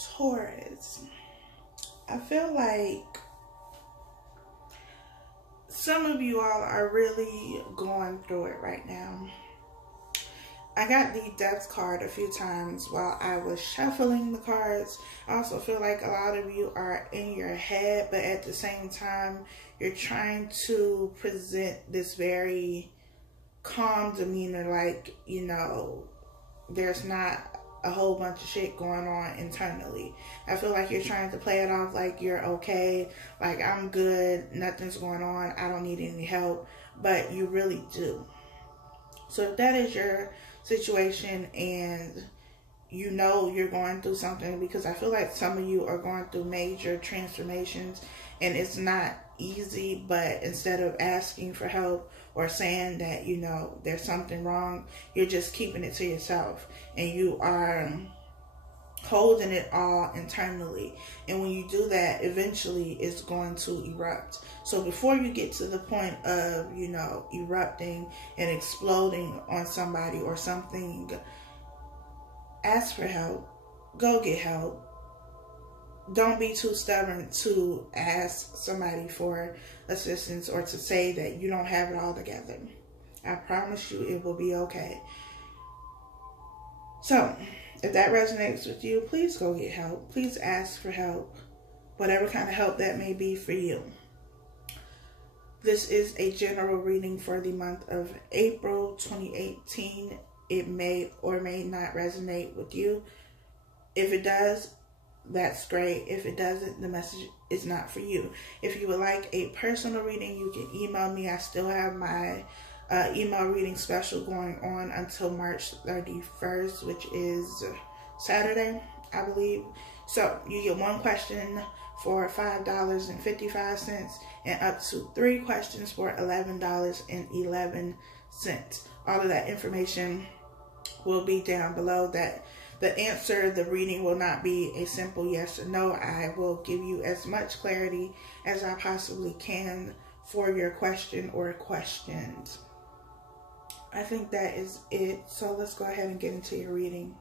Taurus, I feel like some of you all are really going through it right now. I got the Death card a few times while I was shuffling the cards. I also feel like a lot of you are in your head, but at the same time, you're trying to present this very calm demeanor, like, you know, there's not a whole bunch of shit going on internally. I feel like you're trying to play it off like you're okay, like I'm good, nothing's going on, I don't need any help, but you really do. So if that is your situation and you know you're going through something, because I feel like some of you are going through major transformations and it's not easy, but instead of asking for help or saying that, you know, there's something wrong, you're just keeping it to yourself and you are holding it all internally. And when you do that, eventually it's going to erupt. So before you get to the point of, you know, erupting and exploding on somebody or something, ask for help. Go get help. Don't be too stubborn to ask somebody for assistance or to say that you don't have it all together. I promise you it will be okay. So, if that resonates with you, please go get help. Please ask for help, whatever kind of help that may be for you. This is a general reading for the month of April 2018. It may or may not resonate with you. If it does, that's great. If it doesn't, the message is not for you. If you would like a personal reading, you can email me. I still have my email reading special going on until March 31st, which is Saturday, I believe. So you get one question for $5.55 and up to 3 questions for $11.11. All of that information will be down below. That the answer, the reading will not be a simple yes or no. I will give you as much clarity as I possibly can for your question or questions. I think that is it. So let's go ahead and get into your reading.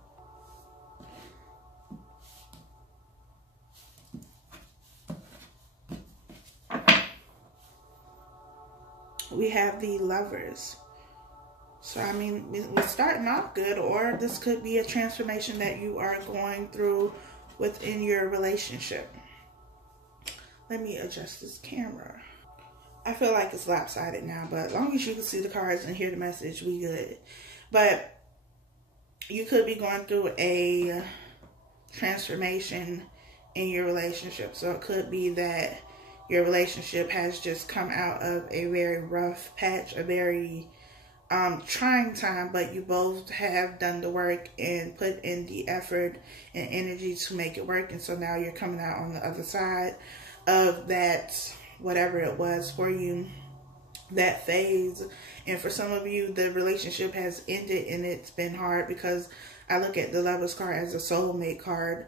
We have the Lovers. So, I mean, we're starting off good, or this could be a transformation that you are going through within your relationship. Let me adjust this camera. I feel like it's lopsided now, but as long as you can see the cards and hear the message, we good. But you could be going through a transformation in your relationship. So it could be that your relationship has just come out of a very rough patch, a very trying time, but you both have done the work and put in the effort and energy to make it work. And so now you're coming out on the other side of that, whatever it was for you, that phase. And for some of you, the relationship has ended and it's been hard, because I look at the Lovers card as a soulmate card.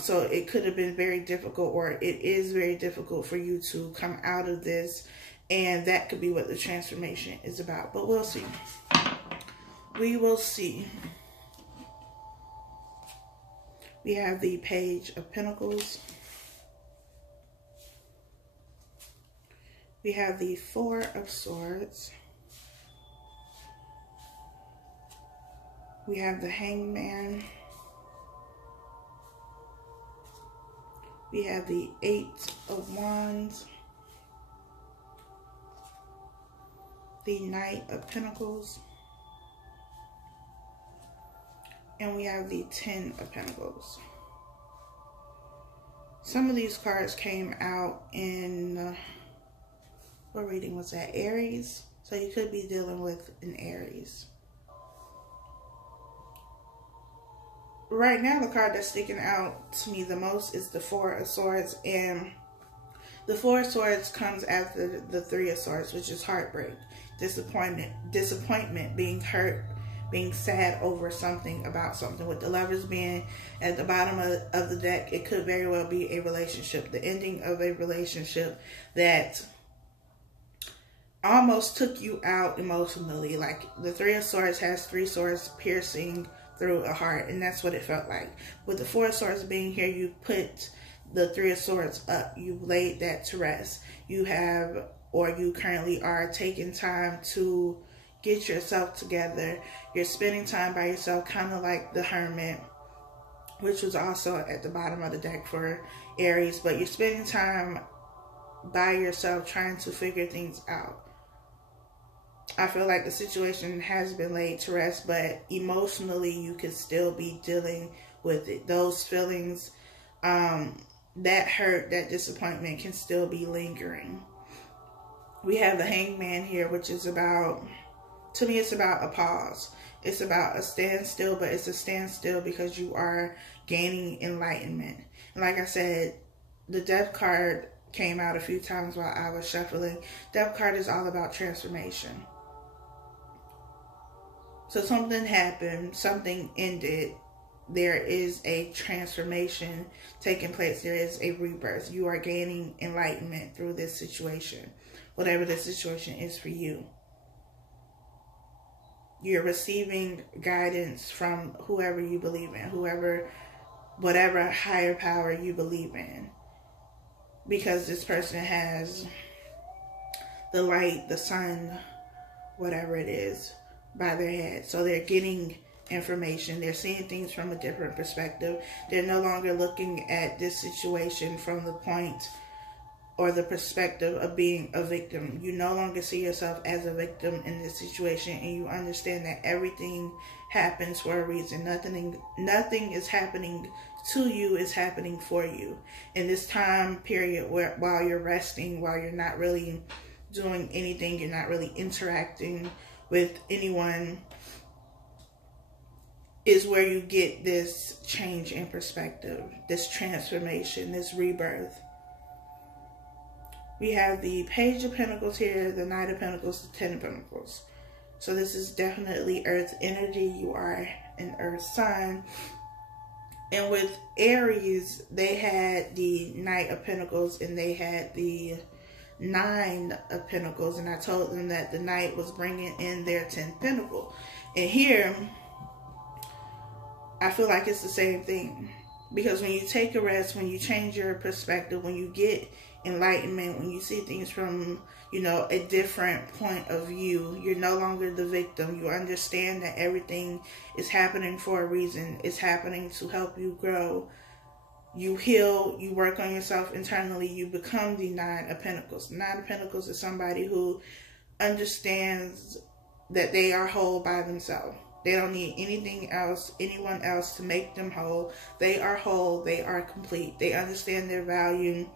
So it could have been very difficult, or it is very difficult for you to come out of this. And that could be what the transformation is about. But we'll see. We will see. We have the Page of Pentacles. We have the Four of Swords. We have the Hangman. We have the Eight of Wands. The Knight of Pentacles. And we have the Ten of Pentacles. Some of these cards came out in, what reading was that? Aries. So you could be dealing with an Aries. Right now, the card that's sticking out to me the most is the Four of Swords. And the Four of Swords comes after the Three of Swords, which is heartbreak, disappointment, being hurt, being sad over something, about something. With the Lovers being at the bottom of the deck, it could very well be a relationship, the ending of a relationship that almost took you out emotionally. Like the Three of Swords has 3 swords piercing through a heart, and that's what it felt like. With the Four of Swords being here, you put the Three of Swords up. You laid that to rest. You have, or you currently are, taking time to get yourself together. You're spending time by yourself, kind of like the Hermit, which was also at the bottom of the deck for Aries. But you're spending time by yourself trying to figure things out. I feel like the situation has been laid to rest, but emotionally you could still be dealing with it. Those feelings, that hurt, that disappointment can still be lingering. We have the Hangman here, which is about, to me, it's about a pause. It's about a standstill, but it's a standstill because you are gaining enlightenment. And like I said, the Death card came out a few times while I was shuffling. Death card is all about transformation. So something happened, something ended. There is a transformation taking place. There is a rebirth. You are gaining enlightenment through this situation, whatever the situation is for you. You're receiving guidance from whoever you believe in, whatever higher power you believe in. Because this person has the light, the sun, whatever it is, by their head. So they're getting information. They're seeing things from a different perspective. They're no longer looking at this situation from the point or the perspective of being a victim. You no longer see yourself as a victim in this situation, and you understand that everything happens for a reason. Nothing is happening to you, is happening for you. In this time period where while you're resting, while you're not really doing anything, you're not really interacting with anyone, is where you get this change in perspective, this transformation, this rebirth. We have the Page of Pentacles here, the Knight of Pentacles, the Ten of Pentacles. So this is definitely Earth energy. You are an Earth sign. And with Aries, they had the Knight of Pentacles and they had the Nine of Pentacles. And I told them that the Knight was bringing in their 10th Pentacle. And here, I feel like it's the same thing. Because when you take a rest, when you change your perspective, when you get enlightenment, when you see things from, a different point of view, you're no longer the victim. You understand that everything is happening for a reason. It's happening to help you grow. You heal, you work on yourself internally, you become the Nine of Pentacles. The Nine of Pentacles is somebody who understands that they are whole by themselves. They don't need anything else, anyone else to make them whole. They are whole, they are complete. They understand their value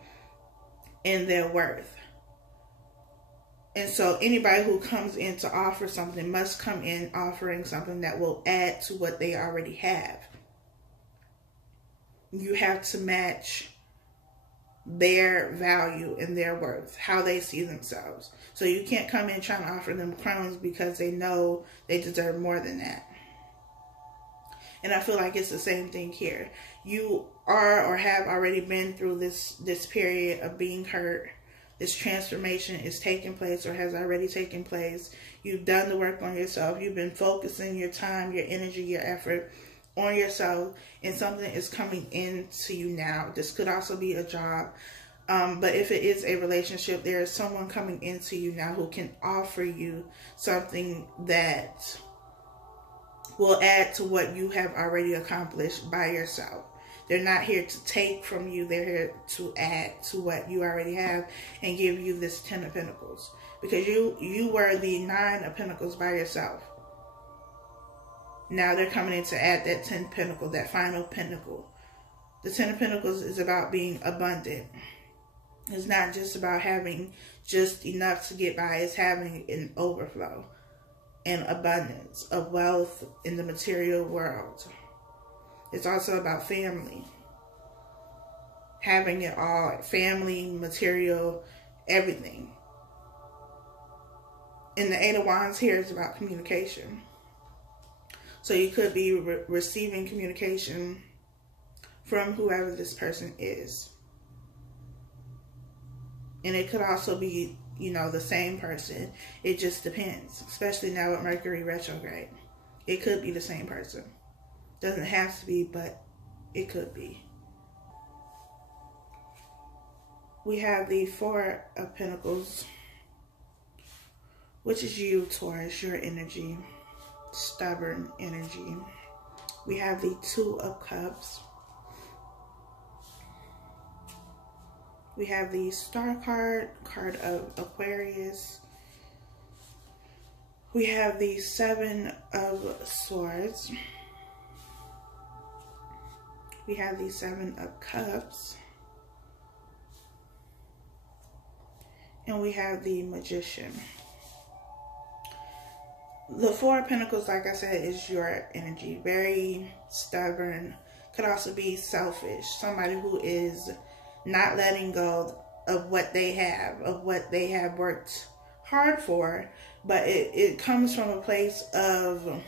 and their worth. And so anybody who comes in to offer something must come in offering something that will add to what they already have. You have to match their value and their worth, how they see themselves. So you can't come in trying to offer them crumbs because they know they deserve more than that. And I feel like it's the same thing here. You are or have already been through this period of being hurt. This transformation is taking place or has already taken place. You've done the work on yourself. You've been focusing your time, your energy, your effort on yourself, and something is coming into you now. This could also be a job, but if it is a relationship, there is someone coming into you now who can offer you something that will add to what you have already accomplished by yourself. They're not here to take from you. They're here to add to what you already have and give you this Ten of Pentacles. Because you were the Nine of Pentacles by yourself. Now they're coming in to add that 10th Pentacle, that final Pentacle. The Ten of Pentacles is about being abundant. It's not just about having just enough to get by. It's having an overflow and abundance of wealth in the material world. It's also about family. Having it all, family, material, everything. And the Eight of Wands here is about communication. So you could be receiving communication from whoever this person is. And it could also be, the same person. It just depends. Especially now with Mercury retrograde. It could be the same person. Doesn't have to be, but it could be. We have the Four of Pentacles, which is you, Taurus, your energy, stubborn energy. We have the Two of Cups. We have the Star card, card of Aquarius. We have the Seven of Swords. We have the Seven of Cups. And we have the Magician. The Four of Pentacles, like I said, is your energy. Very stubborn. Could also be selfish. Somebody who is not letting go of what they have worked hard for. But it comes from a place of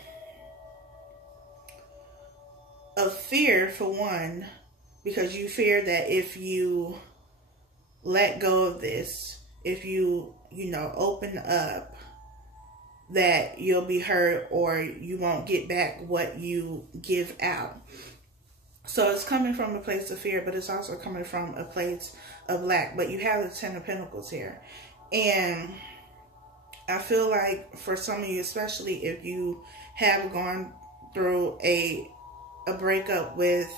fear, for one. Because you fear that if you let go of this, if you open up, that you'll be hurt or you won't get back what you give out. So it's coming from a place of fear, but it's also coming from a place of lack. But you have the Ten of Pentacles here. And I feel like for some of you, especially if you have gone through a breakup with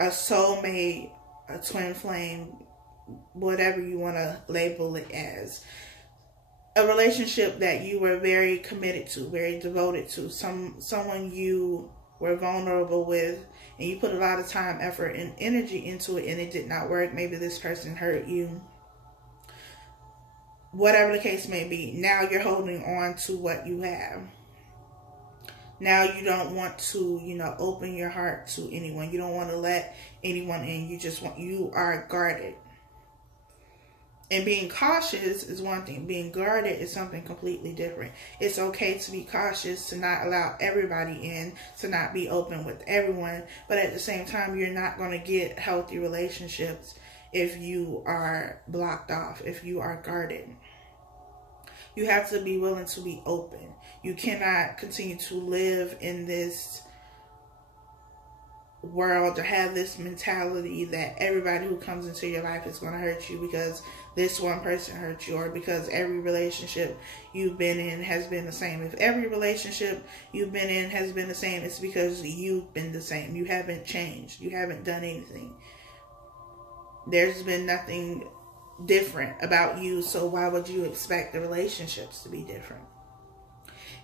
a soulmate, a twin flame, whatever you want to label it as, a relationship that you were very committed to, very devoted to, someone you were vulnerable with, and you put a lot of time, effort, and energy into it, and it did not work. Maybe this person hurt you. Whatever the case may be, now you're holding on to what you have. Now you don't want to, open your heart to anyone. You don't want to let anyone in. You are guarded. And being cautious is one thing. Being guarded is something completely different. It's okay to be cautious, to not allow everybody in, to not be open with everyone. But at the same time, you're not going to get healthy relationships if you are blocked off, if you are guarded. You have to be willing to be open. You cannot continue to live in this world or have this mentality that everybody who comes into your life is going to hurt you because this one person hurt you, or because every relationship you've been in has been the same. If every relationship you've been in has been the same, it's because you've been the same. You haven't changed. You haven't done anything. There's been nothing different about you, so why would you expect the relationships to be different?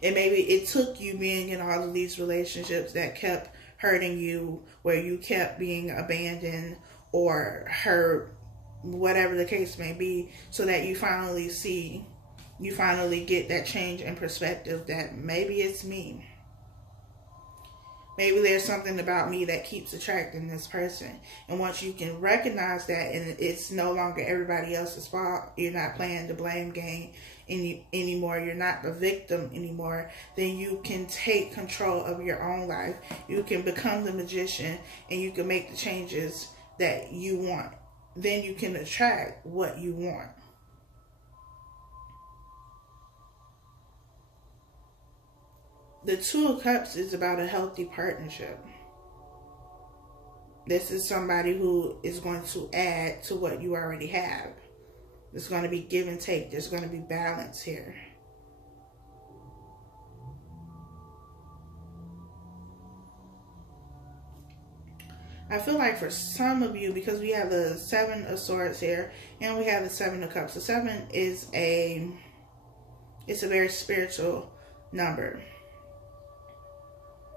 And maybe it took you being in all of these relationships that kept hurting you, where you kept being abandoned or hurt, whatever the case may be, so that you finally get that change in perspective that maybe it's me. Maybe there's something about me that keeps attracting this person. And once you can recognize that, and it's no longer everybody else's fault, you're not playing the blame game anymore, you're not the victim anymore, then you can take control of your own life. You can become the magician, and you can make the changes that you want. Then you can attract what you want. The Two of Cups is about a healthy partnership. This is somebody who is going to add to what you already have. There's going to be give and take. There's going to be balance here. I feel like for some of you, because we have the Seven of Swords here, and we have the Seven of Cups. The seven is it's a very spiritual number.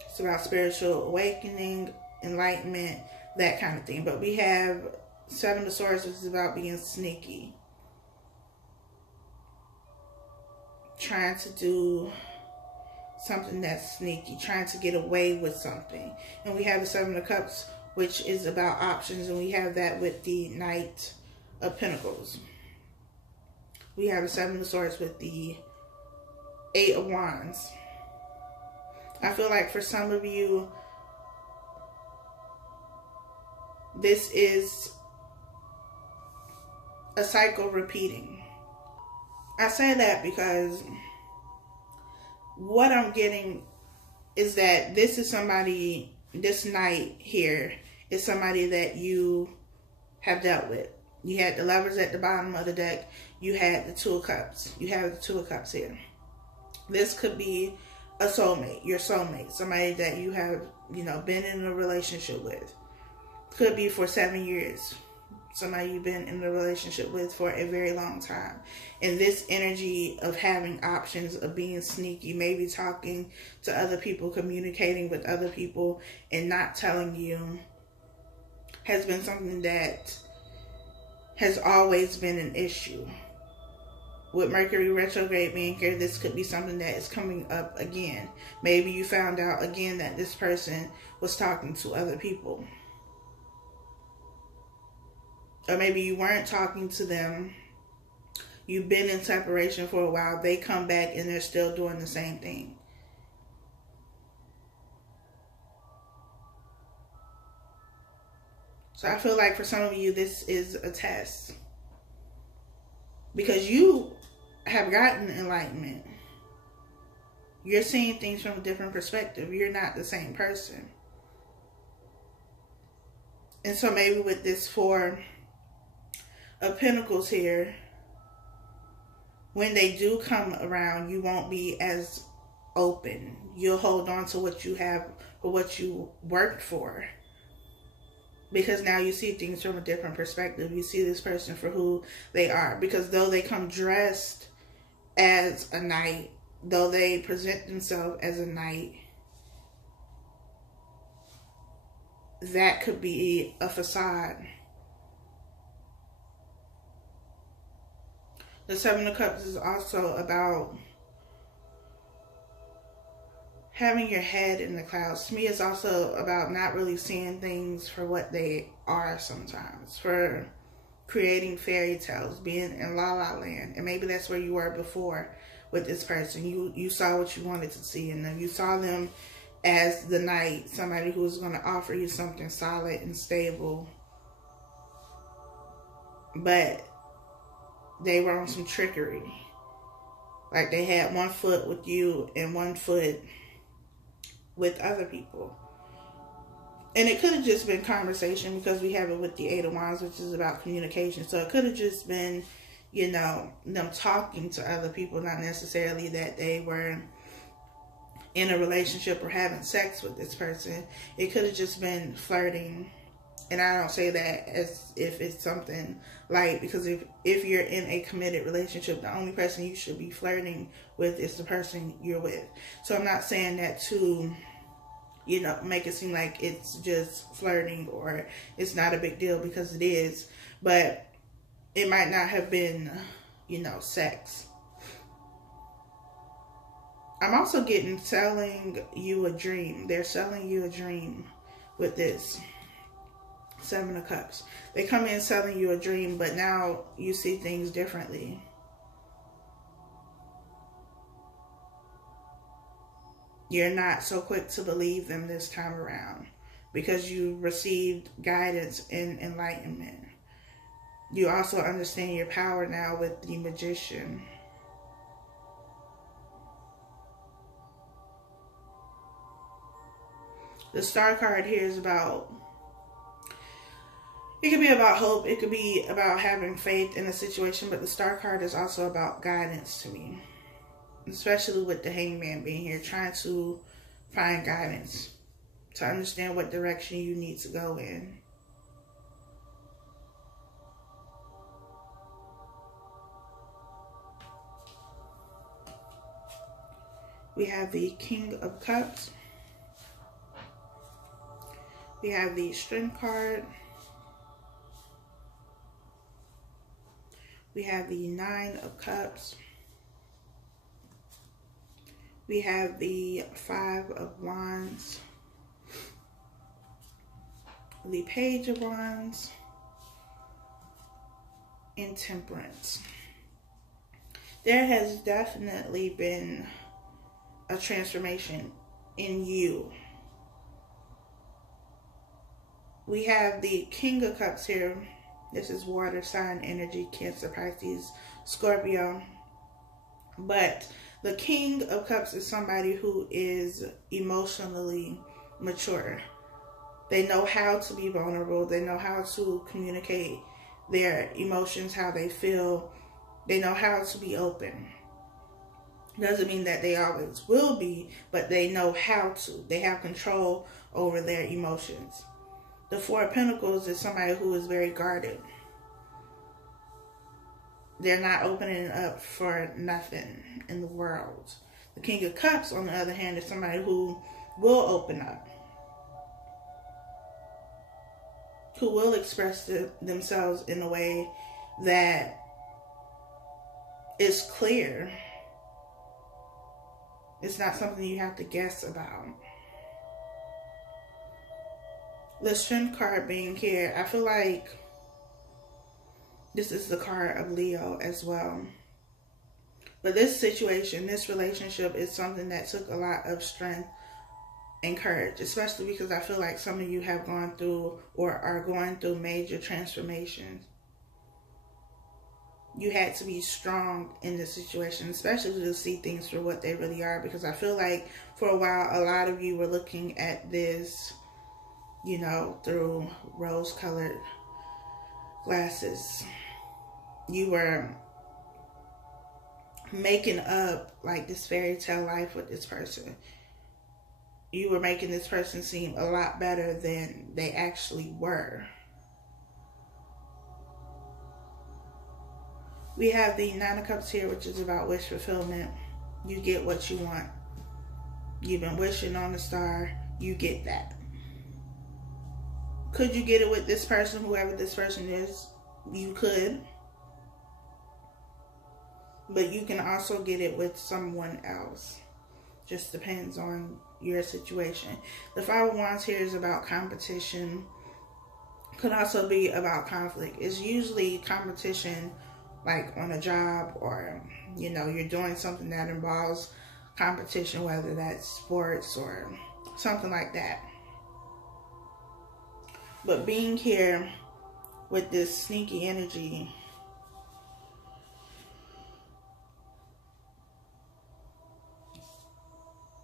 It's about spiritual awakening, enlightenment, that kind of thing. But we have Seven of Swords, which is about being sneaky. Trying to do something that's sneaky. Trying to get away with something. And we have the Seven of Cups, which is about options. And we have that with the Knight of Pentacles. We have the Seven of Swords with the Eight of Wands. I feel like for some of you, this is a cycle repeating. I say that because what I'm getting is that this is somebody, this knight here is somebody that you have dealt with. You had the Lovers at the bottom of the deck. You had the Two of Cups. You have the Two of Cups here. This could be a soulmate, your soulmate, somebody that you have, you know, been in a relationship with. Could be for 7 years. Somebody you've been in a relationship with for a very long time. And this energy of having options, of being sneaky, maybe talking to other people, communicating with other people, and not telling you, has been something that has always been an issue. With Mercury retrograde being here, this could be something that is coming up again. Maybe you found out again that this person was talking to other people. Or maybe you weren't talking to them. You've been in separation for a while. They come back and they're still doing the same thing. So I feel like for some of you, this is a test. Because you have gotten enlightenment. You're seeing things from a different perspective. You're not the same person. And so maybe with this Four of Pentacles here, when they do come around, you won't be as open. You'll hold on to what you have or what you worked for. Because now you see things from a different perspective. You see this person for who they are. Because though they come dressed as a knight, though they present themselves as a knight, that could be a facade. The Seven of Cups is also about having your head in the clouds. To me, it's also about not really seeing things for what they are sometimes. For creating fairy tales, being in La La Land. And maybe that's where you were before with this person. You saw what you wanted to see in them. You saw them as the knight, somebody who was going to offer you something solid and stable. But they were on some trickery. Like they had one foot with you and one foot with other people. And it could have just been conversation, because we have it with the Eight of Wands, which is about communication. So it could have just been, you know, them talking to other people, not necessarily that they were in a relationship or having sex with this person. It could have just been flirting. And I don't say that as if it's something light, because if you're in a committed relationship, the only person you should be flirting with is the person you're with. So I'm not saying that to, you know, make it seem like it's just flirting or it's not a big deal, because it is. But it might not have been, you know, sex. I'm also getting selling you a dream. They're selling you a dream with this Seven of Cups. They come in selling you a dream, but now you see things differently. You're not so quick to believe them this time around, because you received guidance and enlightenment. You also understand your power now with the Magician. The Star card here is about, it could be about hope. It could be about having faith in a situation. But the Star card is also about guidance to me. Especially with the Hangman being here. Trying to find guidance. To understand what direction you need to go in. We have the King of Cups. We have the Strength card. We have the Nine of Cups. We have the Five of Wands. The Page of Wands. And Temperance. There has definitely been a transformation in you. We have the King of Cups here. This is water sign energy, Cancer, Pisces, Scorpio. But The King of Cups is somebody who is emotionally mature. They know how to be vulnerable. They know how to communicate their emotions, how they feel. They know how to be open. Doesn't mean that they always will be, but they know how to. They have control over their emotions. The Four of Pentacles is somebody who is very guarded. They're not opening up for nothing in the world. The King of Cups, on the other hand, is somebody who will open up, who will express themselves in a way that is clear. It's not something you have to guess about. The Strength card being here, I feel like this is the card of Leo as well. But this situation, this relationship is something that took a lot of strength and courage, especially because I feel like some of you have gone through or are going through major transformations. You had to be strong in this situation, especially to see things for what they really are, because I feel like for a while, a lot of you were looking at this, you know, through rose-colored glasses. You were making up like this fairy tale life with this person. You were making this person seem a lot better than they actually were. We have the Nine of Cups here, which is about wish fulfillment. You get what you want. You've been wishing on the star. You get that. Could you get it with this person, whoever this person is? You could. But you can also get it with someone else. Just depends on your situation. The Five of Wands here is about competition. Could also be about conflict. It's usually competition like on a job, or, you know, you're doing something that involves competition, whether that's sports or something like that. But being here with this sneaky energy,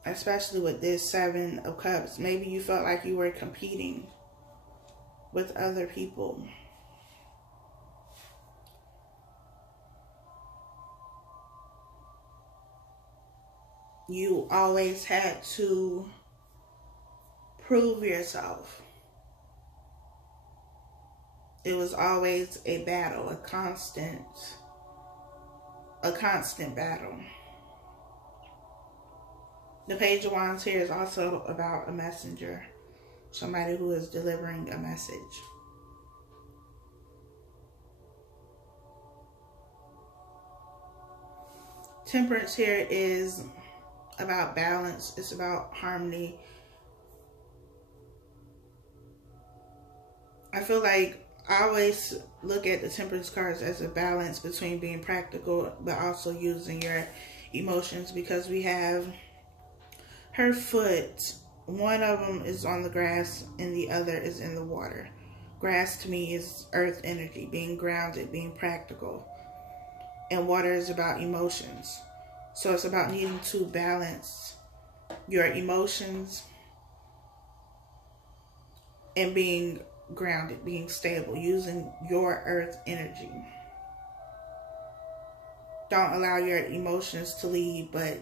especially with this Seven of Cups, maybe you felt like you were competing with other people. You always had to prove yourself. It was always a battle, a constant battle. The Page of Wands here is also about a messenger, somebody who is delivering a message. Temperance here is about balance. It's about harmony. I feel like I always look at the Temperance cards as a balance between being practical but also using your emotions, because we have her foot. One of them is on the grass and the other is in the water. Grass to me is earth energy, being grounded, being practical. And water is about emotions. So it's about needing to balance your emotions and being grounded, being stable, using your earth energy. Don't allow your emotions to lead, but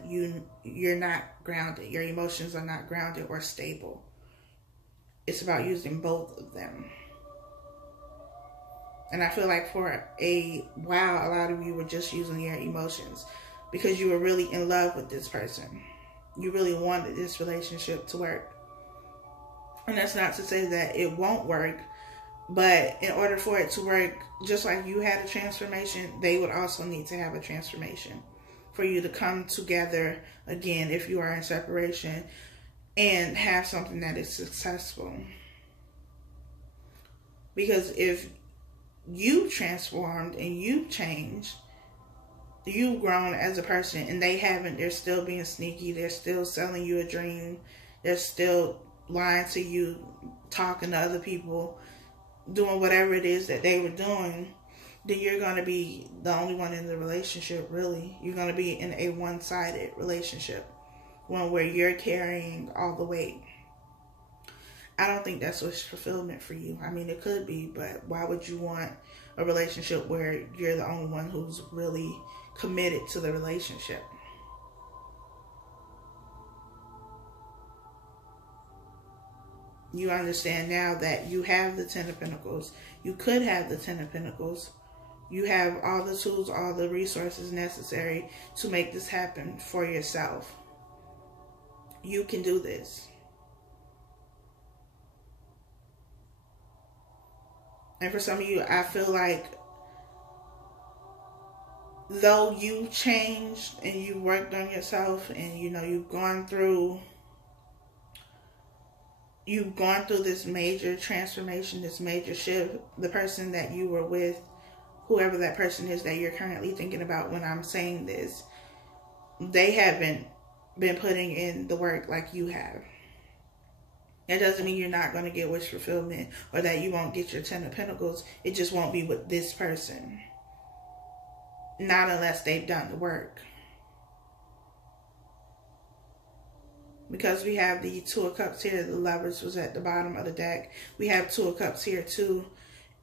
you're not grounded. Your emotions are not grounded or stable. It's about using both of them. And I feel like for a while, a lot of you were just using your emotions because you were really in love with this person. You really wanted this relationship to work. And that's not to say that it won't work, but in order for it to work, just like you had a transformation, they would also need to have a transformation for you to come together again if you are in separation and have something that is successful. Because if you transformed and you changed, you've grown as a person and they haven't, they're still being sneaky, they're still selling you a dream, they're still lying to you, talking to other people, doing whatever it is that they were doing, then you're going to be the only one in the relationship, really. You're going to be in a one-sided relationship, one where you're carrying all the weight. I don't think that's wish fulfillment for you. I mean, it could be, but why would you want a relationship where you're the only one who's really committed to the relationship? You understand now that you have the 10 of Pentacles. You could have the 10 of Pentacles. You have all the tools, all the resources necessary to make this happen for yourself. You can do this. And for some of you, I feel like though you changed and you worked on yourself and, you know, you've gone through this major transformation, this major shift, the person that you were with, whoever that person is that you're currently thinking about when I'm saying this, they haven't been putting in the work like you have. It doesn't mean you're not going to get wish fulfillment or that you won't get your 10 of Pentacles. It just won't be with this person. Not unless they've done the work. Because we have the 2 of Cups here. The Lovers was at the bottom of the deck. We have 2 of Cups here too.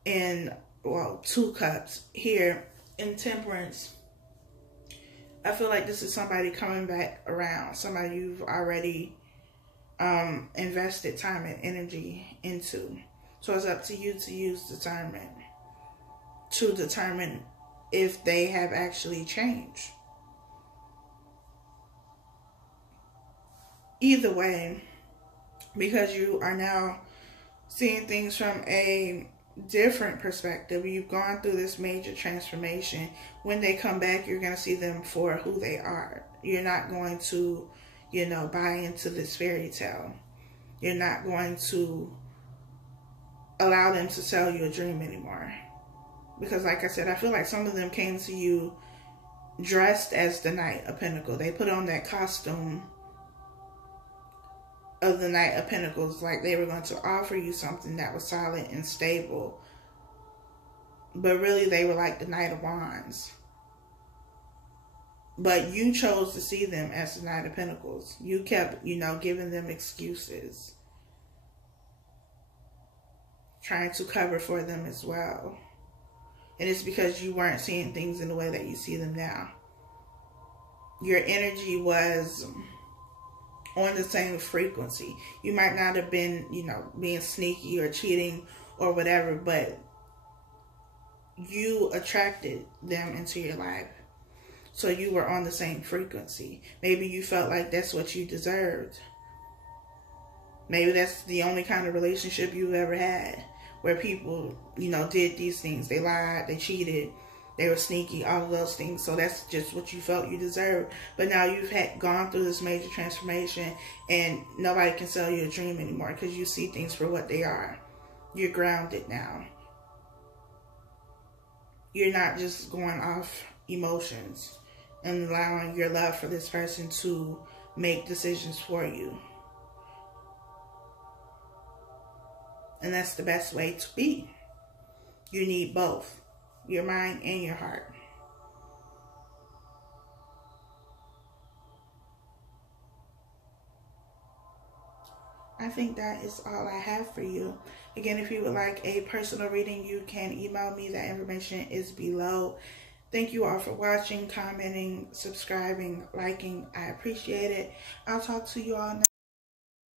And, well, 2 Cups here in Temperance. I feel like this is somebody coming back around. Somebody you've already invested time and energy into. So it's up to you to use discernment to determine if they have actually changed. Either way, because you are now seeing things from a different perspective, you've gone through this major transformation. When they come back, you're going to see them for who they are. You're not going to, you know, buy into this fairy tale. You're not going to allow them to sell you a dream anymore. Because like I said, I feel like some of them came to you dressed as the Knight of Pentacles. They put on that costume of the Knight of Pentacles, like they were going to offer you something that was solid and stable. But really they were like the Knight of Wands. But you chose to see them as the Knight of Pentacles. You kept, you know, giving them excuses. Trying to cover for them as well. And it's because you weren't seeing things in the way that you see them now. Your energy was on the same frequency. You might not have been, you know, being sneaky or cheating or whatever, but you attracted them into your life. So you were on the same frequency. Maybe you felt like that's what you deserved. Maybe that's the only kind of relationship you've ever had, where people, you know, did these things. They lied, they cheated, they were sneaky, all of those things. So that's just what you felt you deserved. But now you've gone through this major transformation and nobody can sell you a dream anymore because you see things for what they are. You're grounded now. You're not just going off emotions and allowing your love for this person to make decisions for you. And that's the best way to be. You need both, your mind and your heart. I think that is all I have for you. Again, if you would like a personal reading, you can email me. That information is below. Thank you all for watching, commenting, subscribing, liking. I appreciate it. I'll talk to you all next.